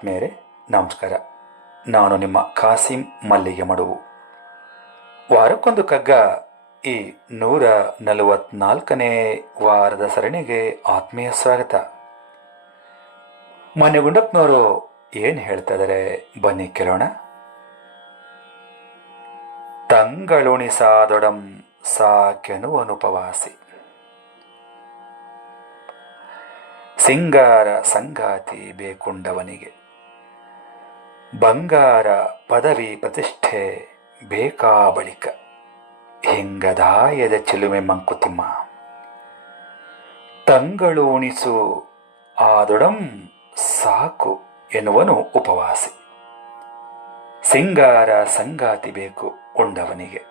ಆತ್ಮೀಯರೇ, ನಮಸ್ಕಾರ. ನಾನು ನಿಮ್ಮ ಕಾಸಿಂ ಮಲ್ಲಿಗೆ ಮಡುವು. ವಾರಕ್ಕೊಂದು ಕಗ್ಗ ಈ ನೂರ ನಲವತ್ನಾಲ್ಕನೇ ವಾರದ ಸರಣಿಗೆ ಆತ್ಮೀಯ ಸ್ವಾಗತ. ಮೊನ್ನೆ ಗುಂಡಪ್ಪನವರು ಏನು ಹೇಳ್ತಾ ಇದ್ದಾರೆ ಬನ್ನಿ ಕೇಳೋಣ. ತಂಗಳುಣಿಸಾದೊಡಂ ಸಾಕೆನುವನುಪವಾಸಿ ಸಿಂಗಾರ ಸಂಗಾತಿ ಬೇಕುಂಡವನಿಗೆ. ಬಂಗಾರ ಪದವಿ ಪ್ರತಿಷ್ಠೆ ಬೇಕಾ ಬಳಿಕ ಹೆಂಗದಾಯದ ಚಿಲುಮೆ ಮಂಕುತಿಮ್ಮ. ತಂಗಳು ಉಣಿಸು, ಆದೊಡಂ ಸಾಕು ಎನ್ನುವನು ಉಪವಾಸಿ. ಸಿಂಗಾರ ಸಂಗಾತಿ ಬೇಕು ಉಂಡವನಿಗೆ.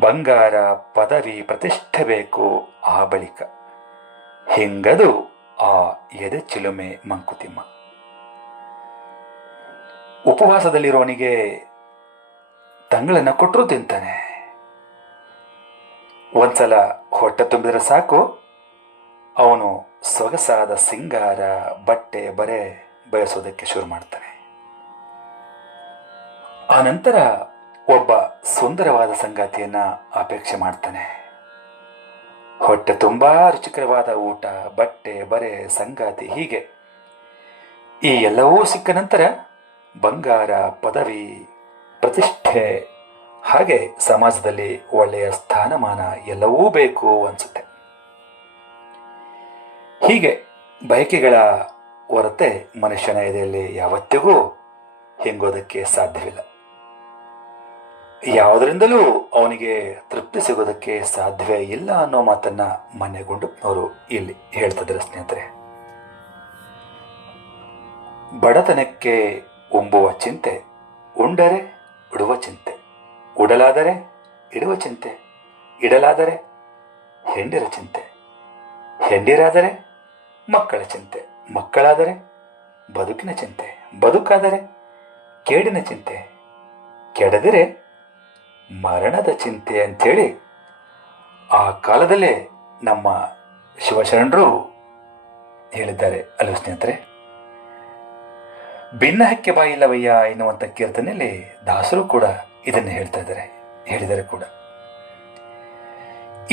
ಬಂಗಾರ ಪದವಿ ಪ್ರತಿಷ್ಠೆ ಬೇಕು ಆ ಬಳಿಕ. ಹೆಂಗದು ಆ ಎದೆ ಚಿಲುಮೆ ಮಂಕುತಿಮ್ಮ. ಉಪವಾಸದಲ್ಲಿರೋನಿಗೆ ತಂಗಳನ್ನು ಕೊಟ್ಟರು ತಿಂತಾನೆ. ಒಂದ್ಸಲ ಹೊಟ್ಟೆ ತುಂಬಿದ್ರೆ ಸಾಕು. ಅವನು ಸೊಗಸಾದ ಸಿಂಗಾರ, ಬಟ್ಟೆ, ಬರೆ ಬಯಸೋದಕ್ಕೆ ಶುರು ಮಾಡ್ತಾನೆ. ಆ ಒಬ್ಬ ಸುಂದರವಾದ ಸಂಗಾತಿಯನ್ನ ಅಪೇಕ್ಷೆ ಮಾಡ್ತಾನೆ. ಹೊಟ್ಟೆ ತುಂಬಾ ರುಚಿಕರವಾದ ಊಟ, ಬಟ್ಟೆ, ಬರೆ, ಸಂಗಾತಿ ಹೀಗೆ. ಈ ಎಲ್ಲವೂ ಸಿಕ್ಕ ನಂತರ ಬಂಗಾರ ಪದವಿ ಪ್ರತಿಷ್ಠೆ. ಹಾಗೆ ಸಮಾಜದಲ್ಲಿ ಒಳ್ಳೆಯ ಸ್ಥಾನಮಾನ ಎಲ್ಲವೂ ಬೇಕು ಅನ್ಸುತ್ತೆ. ಹೀಗೆ ಬಯಕೆಗಳ ಹೊರತೆ ಮನುಷ್ಯನ ಎದೆಯಲ್ಲಿ ಯಾವತ್ತಿಗೂ ಹೆಂಗೋದಕ್ಕೆ ಸಾಧ್ಯವಿಲ್ಲ. ಯಾವುದರಿಂದಲೂ ಅವನಿಗೆ ತೃಪ್ತಿ ಸಿಗೋದಕ್ಕೆ ಸಾಧ್ಯವೇ ಇಲ್ಲ ಅನ್ನೋ ಮಾತನ್ನ ಮನೆಗೊಂಡು ಅವರು ಇಲ್ಲಿ ಹೇಳ್ತಿದ್ದಾರೆ ಸ್ನೇಹಿತರೆ. ಬಡತನಕ್ಕೆ ಉಂಬುವ ಚಿಂತೆ, ಉಂಡರೆ ಉಡುವ ಚಿಂತೆ, ಉಡಲಾದರೆ ಇಡುವ ಚಿಂತೆ, ಇಡಲಾದರೆ ಹೆಂಡಿರ ಚಿಂತೆ, ಹೆಂಡಿರಾದರೆ ಮಕ್ಕಳ ಚಿಂತೆ, ಮಕ್ಕಳಾದರೆ ಬದುಕಿನ ಚಿಂತೆ, ಬದುಕಾದರೆ ಕೇಡಿನ ಚಿಂತೆ, ಕೆಡದಿರೆ ಮರಣದ ಚಿಂತೆ ಅಂಥೇಳಿ ಆ ಕಾಲದಲ್ಲೇ ನಮ್ಮ ಶಿವಶರಣರು ಹೇಳಿದ್ದಾರೆ. ಅಲ್ವ ಸ್ನೇಹಿತರೆ ಭಿನ್ನ ಹಕ್ಕೆ ಬಾಯಿಲ್ಲವಯ್ಯ ಎನ್ನುವಂಥ ಕೀರ್ತನೆಯಲ್ಲಿ ದಾಸರು ಕೂಡ ಇದನ್ನು ಹೇಳ್ತಾ ಇದ್ದಾರೆ ಹೇಳಿದರೆ ಕೂಡ.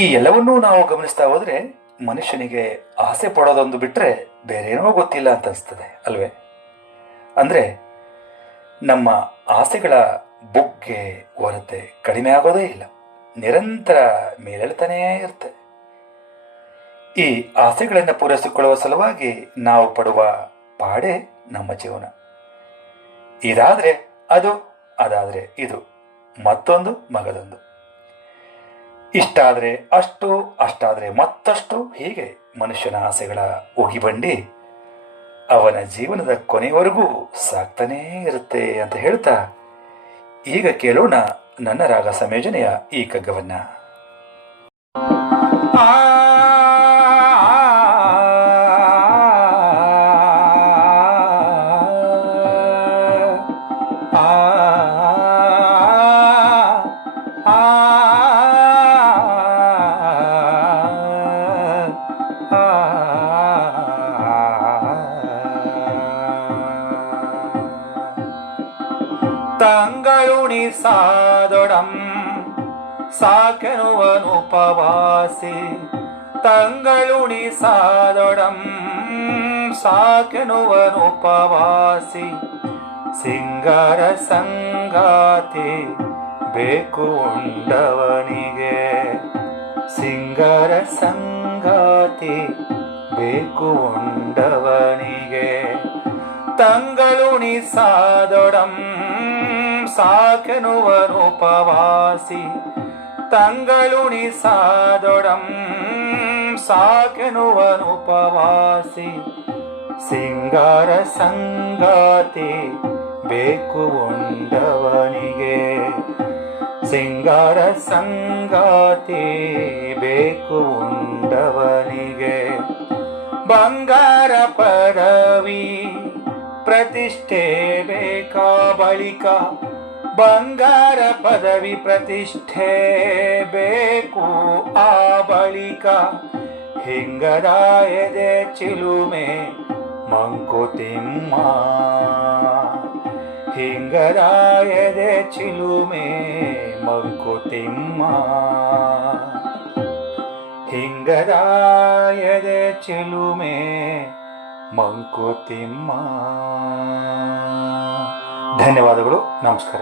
ಈ ಎಲ್ಲವನ್ನೂ ನಾವು ಗಮನಿಸ್ತಾ ಹೋದರೆ ಮನುಷ್ಯನಿಗೆ ಆಸೆ ಪಡೋದೊಂದು ಬಿಟ್ರೆ ಬೇರೇನೋ ಗೊತ್ತಿಲ್ಲ ಅಂತ ಅನಿಸ್ತದೆ, ಅಲ್ವೇ? ಅಂದ್ರೆ ನಮ್ಮ ಆಸೆಗಳ ಬುಕ್ಕೆ ಹೊರತೆ ಕಡಿಮೆ ಆಗೋದೇ ಇಲ್ಲ, ನಿರಂತರ ಮೇಲೆಳ್ತಾನೇ ಇರುತ್ತೆ. ಈ ಆಸೆಗಳನ್ನು ಪೂರೈಸಿಕೊಳ್ಳುವ ಸಲುವಾಗಿ ನಾವು ಪಡುವ ಪಾಡೇ ನಮ್ಮ ಜೀವನ. ಇದಾದ್ರೆ ಅದು, ಅದಾದ್ರೆ ಇದು. ಮತ್ತೊಂದು, ಮಗದೊಂದು. ಇಷ್ಟಾದ್ರೆ ಅಷ್ಟು, ಅಷ್ಟಾದ್ರೆ ಮತ್ತಷ್ಟು ಹೀಗೆ ಮನುಷ್ಯನ ಆಸೆಗಳ ಉಗಿಬಂಡಿ ಅವನ ಜೀವನದ ಕೊನೆಯವರೆಗೂ ಸಾಕ್ತಾನೇ ಇರುತ್ತೆ ಅಂತ ಹೇಳ್ತಾ, ಈಗ ಕೇಳೋಣ ನನ್ನ ರಾಗ ಸಂಯೋಜನೆಯ ಈ ಕಗ್ಗವನ್ನ ತಂಗಳುಣಿಸಾದೊಡಂ ಸಾಕೆನುವನುಪವಾಸಿ ತಂಗಳುಣಿಸಾದೊಡಂ ಸಾಕೆನುವನುಪವಾಸಿ ಸಿಂಗಾರ ಸಂಗಾತಿ ಬೇಕು ಉಂಡವನಿಗೆ. ಸಿಂಗಾರ ಸಂಗಾತಿ ಬೇಕು ಉಂಡವನಿಗೆ. ತಂಗಳುಣಿಸಾದೊಡಂ ಸಾಕೆನುವನುಪವಾಸಿ ತಂಗಳುಣಿಸಾದೊಡಂ ಸಾಕೆನುವನುಪವಾಸಿ ಸಿಂಗಾರ ಸಂಗಾತಿ ಬೇಕು ಉಂಡವನಿಗೆ. ಸಿಂಗಾರ ಸಂಗಾತಿ ಬೇಕು ಉಂಡವನಿಗೆ. ಬಂಗಾರ ಪದವಿ ಪ್ರತಿಷ್ಠೆ ಬೇಕಾ ಬಳಿಕ? ಬಂಗಾರ ಪದವಿ ಪ್ರತಿಷ್ಠೆ ಬೇಕು ಆ ಬಳಿಕ. ಹಿಂಗರಾಯದೆ ಚಿಲುಮೆ ಮಂಕುತಿಮ್ಮ. ಹಿಂಗರಾಯದೆ ಚಿಲುಮೆ ಮಂಕುತಿಮ್ಮ ಹಿಂಗರಾಯದೆ ಚಿಲುಮೆ ಮಂಕುತಿಮ್ಮ ಧನ್ಯವಾದಗಳು ನಮಸ್ಕಾರ.